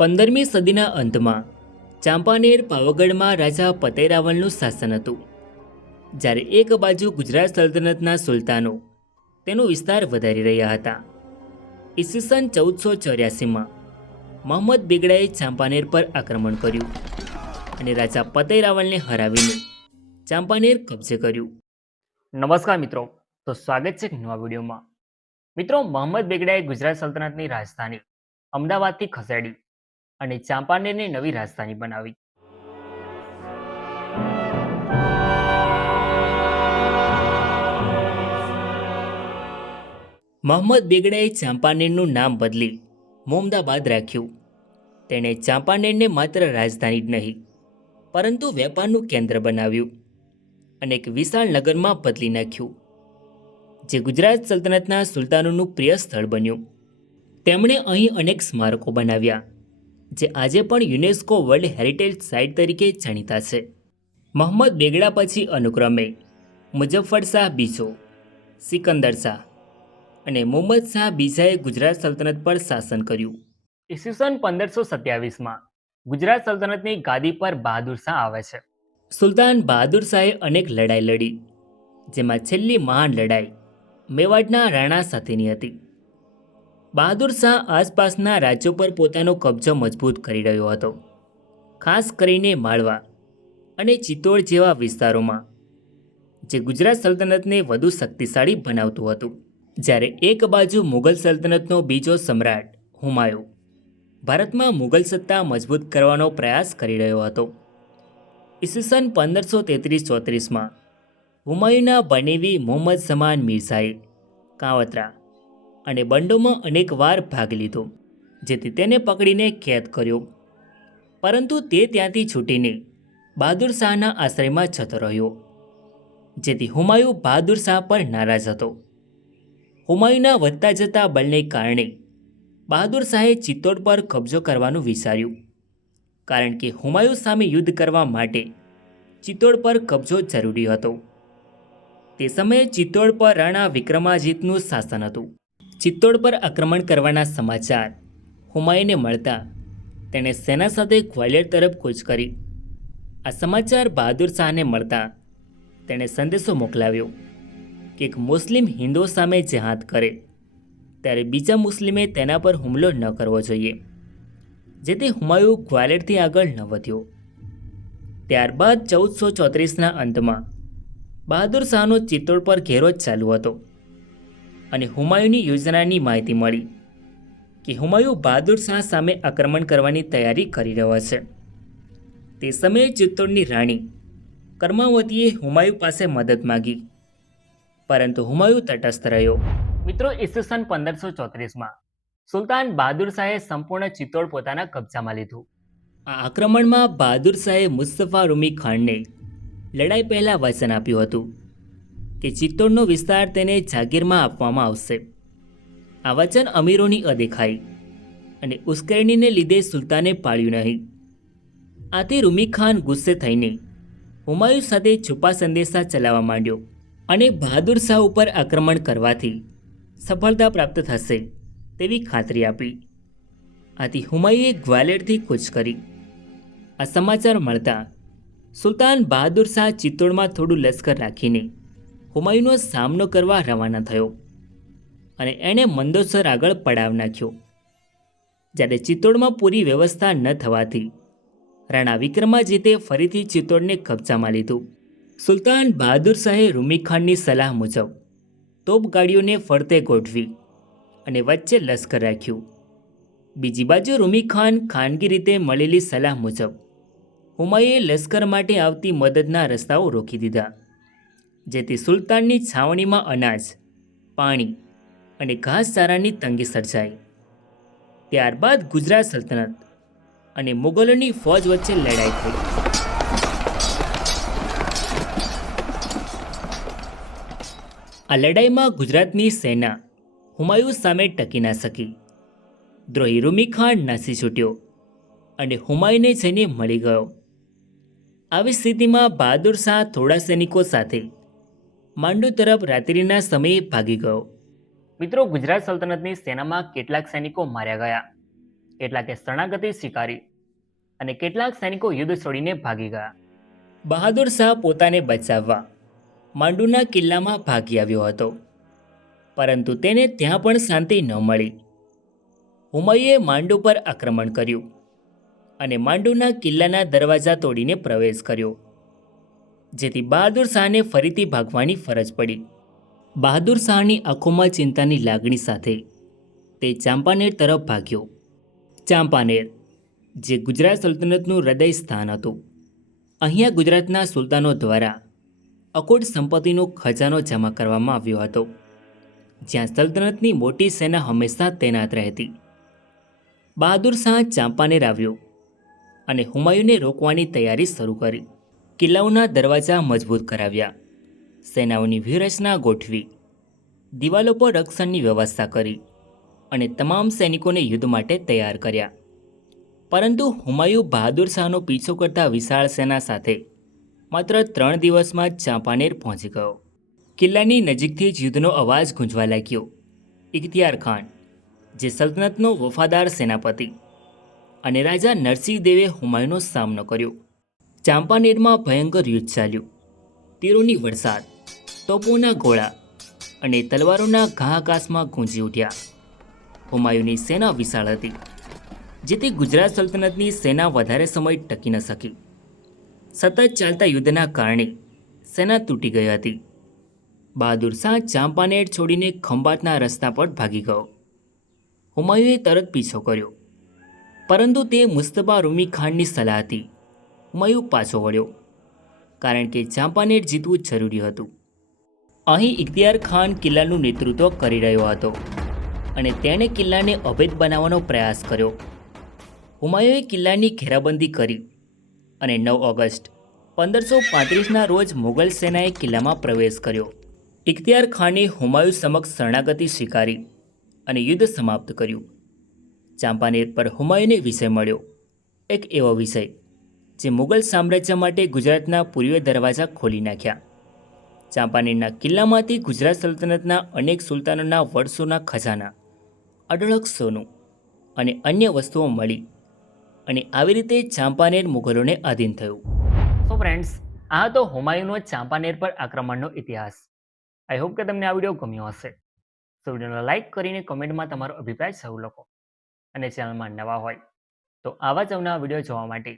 15મી સદીના અંતમાં ચાંપાનેર પાવાગઢમાં રાજા પતેરાવલનું શાસન હતું. જ્યારે એક બાજુ ગુજરાત સલ્તનતના સુલતાનો તેનો વિસ્તાર વધારી રહ્યા હતા. ઈસવીસન 1484માં મોહમ્મદ બેગડાએ ચાંપાનેર પર આક્રમણ કર્યું અને રાજા પતેરાવલને હરાવીને ચાંપાનેર કબજે કર્યું. નમસ્કાર મિત્રો, તો સ્વાગત છે નવા વિડીયોમાં. મિત્રો, મોહમ્મદ બેગડાએ ગુજરાત સલ્તનતની રાજધાની અમદાવાદથી ખસેડી અને ચાંપાનેરને નવી રાજધાની બનાવી. મોહમ્મદ બેગડાએ ચાંપાનેરનું નામ બદલી મોમદાબાદ રાખ્યું. તેણે ચાંપાનેરને માત્ર રાજધાની જ નહીં પરંતુ વેપારનું કેન્દ્ર બનાવ્યું અને એક વિશાળ નગરમાં બદલી નાખ્યું, જે ગુજરાત સલ્તનતના સુલતાનોનું પ્રિય સ્થળ બન્યું. તેમણે અહીં અનેક સ્મારકો બનાવ્યા જે આજે પણ યુનેસ્કો વર્લ્ડ હેરિટેજ સાઇટ તરીકે જાણીતા છે. મોહમ્મદ બેગડા પછી અનુક્રમે મુઝફ્ફર શાહ બીજો, સિકંદર શાહ અને મુહમ્મદ શાહ બીજાએ ગુજરાત સલ્તનત પર શાસન કર્યું. ઈસવીસન 1527માં ગુજરાત સલ્તનતની ગાદી પર બહાદુર શાહ આવે છે. સુલતાન બહાદુર શાહે અનેક લડાઈ લડી, જેમાં છેલ્લી મહાન લડાઈ મેવાડના રાણા સાથેની હતી. બહાદુર શાહ આસપાસના રાજ્યો પર પોતાનો કબજો મજબૂત કરી રહ્યો હતો, ખાસ કરીને માળવા અને ચિત્તોડ જેવા વિસ્તારોમાં, જે ગુજરાત સલ્તનતને વધુ શક્તિશાળી બનાવતું હતું. જ્યારે એક બાજુ મુગલ સલ્તનતનો બીજો સમ્રાટ હુમાયું ભારતમાં મુગલ સત્તા મજબૂત કરવાનો પ્રયાસ કરી રહ્યો હતો. ઈસવીસન 1533-34માં હુમાયુના બનેવી મુહમ્મદ ઝમાન મિર્ઝાએ કાવતરા અને બંડોમાં અનેક વાર ભાગ લીધો, જેથી તેને પકડીને કેદ કર્યો. પરંતુ તે ત્યાંથી છૂટીને બહાદુર શાહના આશ્રયમાં જતો રહ્યો, જેથી હુમાયું બહાદુર શાહ પર નારાજ હતો. હુમાયુના વધતા જતા બળને કારણે બહાદુર શાહે ચિત્તોડ પર કબજો કરવાનું વિચાર્યું, કારણ કે હુમાયું સામે યુદ્ધ કરવા માટે ચિત્તોડ પર કબજો જરૂરી હતો. તે સમયે ચિત્તોડ પર રાણા વિક્રમાજીતનું શાસન હતું. ચિત્તોડ પર આક્રમણ કરવાના સમાચાર હુમાયુને મળતા તેણે સેના સાથે ગ્વાલિયર તરફ કૂચ કરી. આ સમાચાર બહાદુર શાહને મળતા તેણે સંદેશો મોકલાવ્યો કે એક મુસ્લિમ હિન્દુઓ સામે જેહાદ કરે ત્યારે બીજા મુસ્લિમે તેના પર હુમલો ન કરવો જોઈએ, જેથી હુમાયું ગ્વાલિયરથી આગળ ન વધ્યો. ત્યારબાદ 1434ના અંતમાં બહાદુર શાહનો ચિત્તોડ પર ઘેરો જ ચાલુ હતો અને હુમાયુંની યોજનાની માહિતી મળી કે હુમાયું બહાદુર શાહ સામે આક્રમણ કરવાની તૈયારી કરી રહ્યો છે. તે સમયે ચિત્તોડની રાણી કર્માવતીએ હુમાયું પાસે મદદ માગી, પરંતુ હુમાયું તટસ્થ રહ્યો. મિત્રો, ઈસવીસન 1534માં સુલતાન બહાદુર શાહે સંપૂર્ણ ચિત્તોડ પોતાના કબજામાં લીધું. આ આક્રમણમાં બહાદુર શાહે મુસ્તફા રૂમી ખાનને લડાઈ પહેલાં વચન આપ્યું હતું કે ચિત્તોડનો વિસ્તાર તેને જાગીરમાં આપવામાં આવશે. આ વચન અમીરોની અદેખાઈ અને ઉશ્કેરણીને લીધે સુલતાને પાળ્યું નહીં. આથી રૂમી ખાન ગુસ્સે થઈને હુમાયું સાથે છુપા સંદેશા ચલાવવા માંડ્યો અને બહાદુર શાહ ઉપર આક્રમણ કરવાથી સફળતા પ્રાપ્ત થશે તેવી ખાતરી આપી. આથી હુમાયુએ ગ્વાલિયરથી કૂચ કરી. આ સમાચાર મળતા સુલતાન બહાદુર શાહ ચિત્તોડમાં થોડું લશ્કર રાખીને હુમાયુંનો સામનો કરવા રવાના થયો અને એણે મંદોસર આગળ પડાવ નાખ્યો. જ્યારે ચિત્તોડમાં પૂરી વ્યવસ્થા ન થવાથી રાણા વિક્રમાજીતે ફરીથી ચિત્તોડને કબજામાં લીધું. સુલતાન બહાદુર શાહે રૂમી ખાનની સલાહ મુજબ તોપગાડીઓને ફરતે ગોઠવી અને વચ્ચે લશ્કર રાખ્યું. બીજી બાજુ રૂમી ખાન ખાનગી રીતે મળેલી સલાહ મુજબ હુમાયુએ લશ્કર માટે આવતી મદદના રસ્તાઓ રોકી દીધા, જેથી સુલતાનની છાવણીમાં અનાજ, પાણી અને ઘાસચારાની તંગી સર્જાઈ. ત્યારબાદ ગુજરાત સલ્તનત અને મુગલોની ફૌજ વચ્ચે લડાઈ થઈ. આ લડાઈમાં ગુજરાતની સેના હુમાયું સામે ટકી ના શકી. દ્રોહી રૂમી ખાન નાસી છૂટ્યો અને હુમાયુંને જઈને મળી ગયો. આવી સ્થિતિમાં બહાદુર શાહ થોડા સૈનિકો સાથે માંડુ તરફ રાત્રિના સમયે ભાગી ગયો. મિત્રો, ગુજરાત સલ્તનતની સેનામાં કેટલાક સૈનિકો માર્યા ગયા કેટલાક શરણાગતિ સ્વીકારી અને કેટલાક સૈનિકો યુદ્ધ છોડીને ભાગી ગયા. બહાદુર શાહ પોતાને બચાવવા માંડુના કિલ્લામાં ભાગી આવ્યો હતો, પરંતુ તેને ત્યાં પણ શાંતિ ન મળી. હુમાયુએ માંડુ પર આક્રમણ કર્યું અને માંડુના કિલ્લાના દરવાજા તોડીને પ્રવેશ કર્યો, જેથી બહાદુર શાહને ફરીથી ભાગવાની ફરજ પડી. બહાદુર શાહની આંખોમાં ચિંતાની લાગણી સાથે તે ચાંપાનેર તરફ ભાગ્યો. ચાંપાનેર, જે ગુજરાત સલ્તનતનું હૃદય સ્થાન હતું. અહીંયા ગુજરાતના સુલતાનો દ્વારા અખૂટ સંપત્તિનો ખજાનો જમા કરવામાં આવ્યો હતો, જ્યાં સલ્તનતની મોટી સેના હંમેશા તૈનાત રહેતી. બહાદુર શાહ ચાંપાનેર આવ્યો અને હુમાયુને રોકવાની તૈયારી શરૂ કરી. કિલ્લાઓના દરવાજા મજબૂત કરાવ્યા, સેનાઓની વ્યૂહરચના ગોઠવી, દિવાલો પર રક્ષણની વ્યવસ્થા કરી અને તમામ સૈનિકોને યુદ્ધ માટે તૈયાર કર્યા. પરંતુ હુમાયુ બહાદુર શાહનો પીછો કરતા વિશાળ સેના સાથે માત્ર 3 દિવસમાં જ ચાંપાનેર પહોંચી ગયો. કિલ્લાની નજીકથી જ યુદ્ધનો અવાજ ગુંજવા લાગ્યો. ઇખ્તિયાર ખાન, જે સલ્તનતનો વફાદાર સેનાપતિ અને રાજા નરસિંહ દેવે હુમાયુનો સામનો કર્યો. ચાંપાનેરમાં ભયંકર યુદ્ધ ચાલ્યું. તીરોની વરસાદ, તોપોના ગોળા અને તલવારોના ઘા આકાશમાં ગૂંજી ઉઠ્યા. હુમાયુની સેના વિશાળ હતી, જેથી ગુજરાત સલ્તનતની સેના વધારે સમય ટકી ન શકી. સતત ચાલતા યુદ્ધના કારણે સેના તૂટી ગઈ હતી. બહાદુર શાહ ચાંપાનેર છોડીને ખંભાતના રસ્તા પર ભાગી ગયો. હુમાયુએ તરત પીછો કર્યો, પરંતુ તે મુસ્તફા રૂમી ખાનની સલાહથી હુમાયુ પાછો વળ્યો, કારણ કે ચાંપાનેર જીતવું જરૂરી હતું. અહીં ઇખ્તિયાર ખાન કિલ્લાનું નેતૃત્વ કરી રહ્યો હતો અને તેણે કિલ્લાને અભેદ બનાવવાનો પ્રયાસ કર્યો. હુમાયુએ કિલ્લાની ઘેરાબંધી કરી અને 9 ઓગસ્ટ 1535ના રોજ મુગલ સેનાએ કિલ્લામાં પ્રવેશ કર્યો. ઇખ્તિયાર ખાને હુમાયુ સમક્ષ શરણાગતિ સ્વીકારી અને યુદ્ધ સમાપ્ત કર્યું. ચાંપાનેર પર હુમાયુને વિજય મળ્યો, એક એવો વિજય જે મુગલ સામ્રાજ્ય માટે ગુજરાતના પૂર્વીય દરવાજા ખોલી નાખ્યા. ચાંપાનેરના કિલ્લામાંથી ગુજરાત સલ્તનતના અનેક સુલતાનોના વર્ષોના ખજાના, અઢળક સોનું અને અન્ય વસ્તુઓ મળી અને આવી રીતે ચાંપાનેર મુગલોને આધીન થયું. સો ફ્રેન્ડ્સ, આ હતો હુમાયુનો ચાંપાનેર પર આક્રમણનો ઇતિહાસ. આઈ હોપ કે તમને આ વિડીયો ગમ્યો હશે. તો વિડીયોને લાઇક કરીને કમેન્ટમાં તમારો અભિપ્રાય જરૂર લખો અને ચેનલમાં નવા હોય તો આવા જ અવનવા વિડીયો જોવા માટે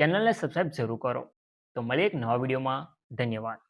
ચેનલને સબસ્ક્રાઈબ જરૂર કરો. તો મળીએ એક નવા વિડીયોમાં. ધન્યવાદ.